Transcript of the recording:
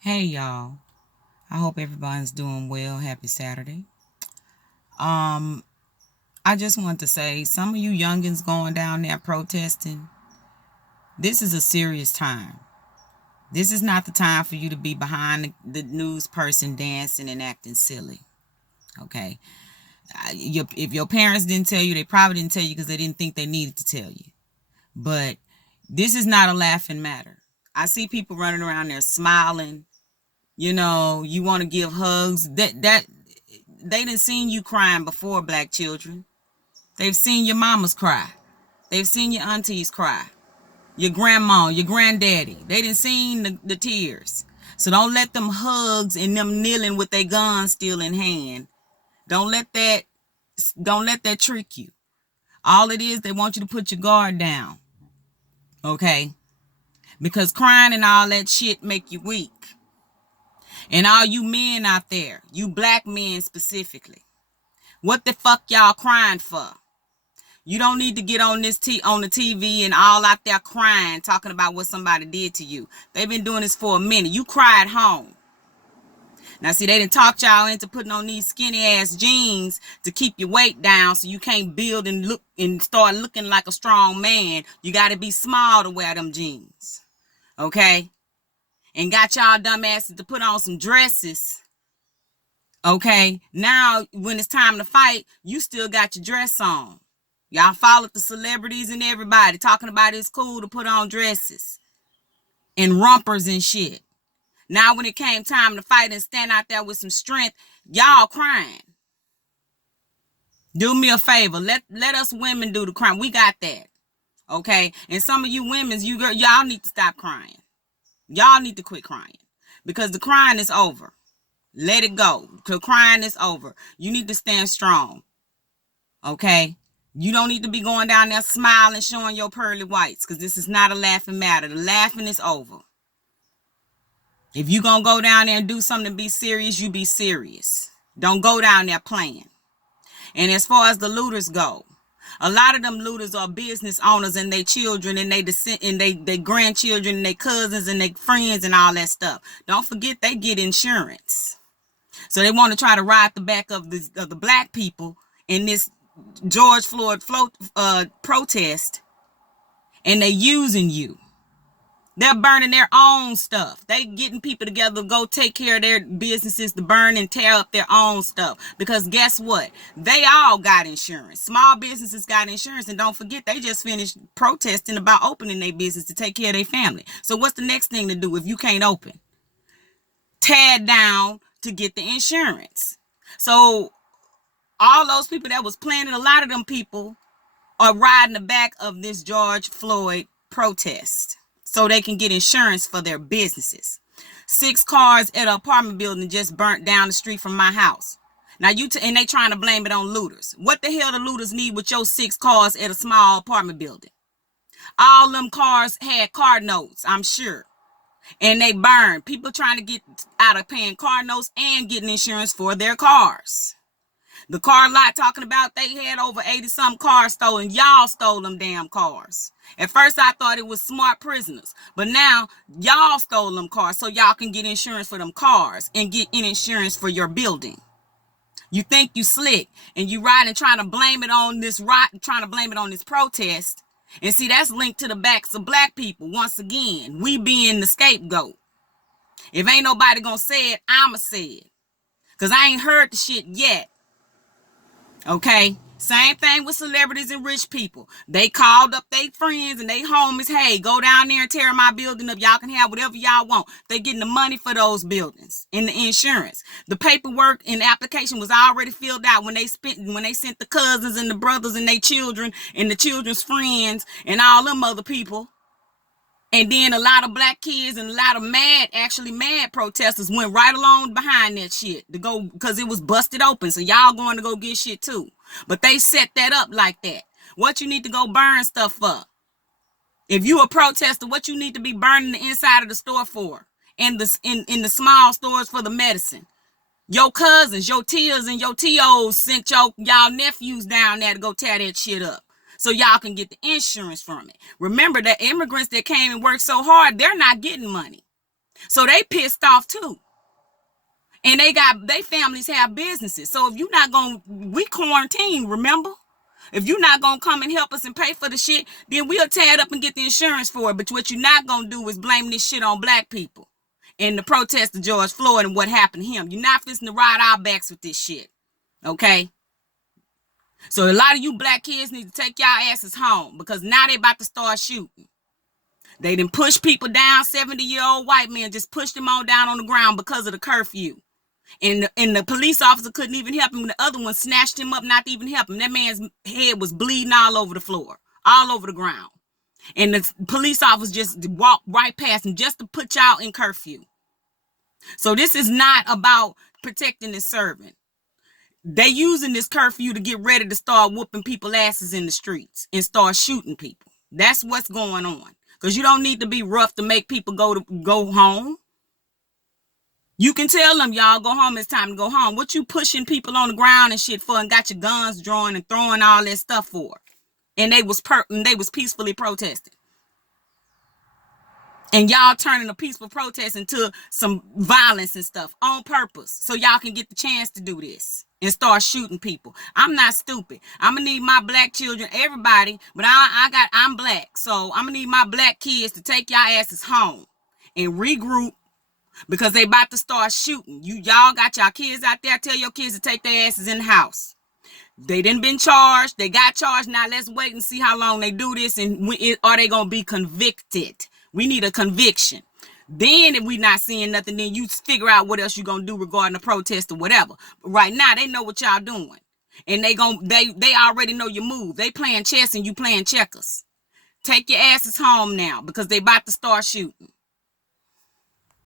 Hey y'all. I hope everyone's doing well. Happy Saturday. Um, I just want to say some of you youngins going down there protesting, this is a serious time. This is not the time for you to be behind the news person dancing and acting silly. Okay. If your parents didn't tell you, they probably didn't tell you because they didn't think they needed to tell you. But this is not a laughing matter. I see people running around there smiling. You want to give hugs. That they done seen you crying before, black children. They've seen your mamas cry. They've seen your aunties cry. Your grandma, your granddaddy. They done seen the tears. So don't let them hugs and them kneeling with their guns still in hand. Don't let that don't let that trick you. All it is, they want you to put your guard down. Okay? Because crying and all that shit make you weak. And all you men out there, you black men specifically, what the fuck y'all crying for? You don't need to get on on the TV and all out there crying, talking about what somebody did to you. They've been doing this for a minute. You cry at home. Now, see, they done talked y'all into putting on these skinny ass jeans to keep your weight down so you can't build and look and start looking like a strong man. You got to be small to wear them jeans. Okay? And got y'all dumbasses to put on some dresses. Okay? Now, when it's time to fight, you still got your dress on. Y'all followed the celebrities and everybody talking about it's cool to put on dresses and rompers and shit. Now when it came time to fight and stand out there with some strength, y'all crying. Do me a favor. Let us women do the crying. We got that. Okay? And some of you women, y'all need to stop crying. Y'all need to quit crying. Because the crying is over. Let it go. The crying is over. You need to stand strong. Okay? You don't need to be going down there smiling, showing your pearly whites, because this is not a laughing matter. The laughing is over. If you going to go down there and do something to be serious, you be serious. Don't go down there playing. And as far as the looters go, a lot of them looters are business owners and their children and they grandchildren and their cousins and their friends and all that stuff. Don't forget they get insurance. So they want to try to ride the back of the black people in this George Floyd protest, and they using you. They're burning their own stuff. They getting people together to go take care of their businesses, to burn and tear up their own stuff. Because guess what? They all got insurance. Small businesses got insurance. And don't forget, they just finished protesting about opening their business to take care of their family. So what's the next thing to do if you can't open? Tear down to get the insurance. So all those people that was planning, a lot of them people are riding the back of this George Floyd protest so they can get insurance for their businesses. 6 cars at an apartment building just burnt down the street from my house. Now and they trying to blame it on looters. What the hell the looters need with your 6 cars at a small apartment building? All them cars had car notes, I'm sure. And they burned. People trying to get out of paying car notes and getting insurance for their cars. The car lot talking about they had over 80 some cars stolen. Y'all stole them damn cars. At first I thought it was smart prisoners, but now y'all stole them cars so y'all can get insurance for them cars and get insurance for your building. You think you slick and you riding trying to blame it on this trying to blame it on this protest. And see, that's linked to the backs of black people. Once again, we being the scapegoat. If ain't nobody gonna say it, I'ma say it. Cause I ain't heard the shit yet. Okay? Same thing with celebrities and rich people. They called up their friends and they homies. Hey, go down there and tear my building up. Y'all can have whatever y'all want. They getting the money for those buildings and the insurance. The paperwork and the application was already filled out when they sent the cousins and the brothers and their children and the children's friends and all them other people. And then a lot of black kids and a lot of mad protesters went right along behind that shit to go because it was busted open. So y'all going to go get shit too. But they set that up like that. What you need to go burn stuff for? If you a protester, what you need to be burning the inside of the store for? In the small stores for the medicine. Your cousins, your tias and your tios sent y'all nephews down there to go tear that shit up. So y'all can get the insurance from it. Remember that immigrants that came and worked so hard, they're not getting money. So they pissed off too. And they families have businesses. So if you're not going, we quarantine, remember? If you're not going to come and help us and pay for the shit, then we'll tear it up and get the insurance for it. But what you're not going to do is blame this shit on black people and the protest of George Floyd and what happened to him. You're not fixing to ride our backs with this shit. Okay? So a lot of you black kids need to take y'all asses home because now they about to start shooting. They done push people down. 70-year-old white men just pushed them on down on the ground because of the curfew. And the police officer couldn't even help him. The other one snatched him up, not to even help him. That man's head was bleeding all over the floor, all over the ground. And the police officer just walked right past him just to put y'all in curfew. So this is not about protecting and serving. They using this curfew to get ready to start whooping people asses in the streets and start shooting people. That's what's going on. Because you don't need to be rough to make people go home. You can tell them, y'all, go home. It's time to go home. What you pushing people on the ground and shit for and got your guns drawn and throwing all that stuff for? And they was peacefully protesting. And y'all turning a peaceful protest into some violence and stuff on purpose so y'all can get the chance to do this and start shooting people. I'm not stupid. I'm gonna need my black children, everybody, but I'm black, so I'm gonna need my black kids to take y'all asses home and regroup because they about to start shooting. Y'all got y'all kids out there. Tell your kids to take their asses in the house. They done been charged. They got charged. Now let's wait and see how long they do this and are they gonna be convicted? We need a conviction. Then if we not seeing nothing, then you figure out what else you gonna do regarding the protest or whatever. But right now they know what y'all doing. And they already know your move. They playing chess and you playing checkers. Take your asses home now because they about to start shooting.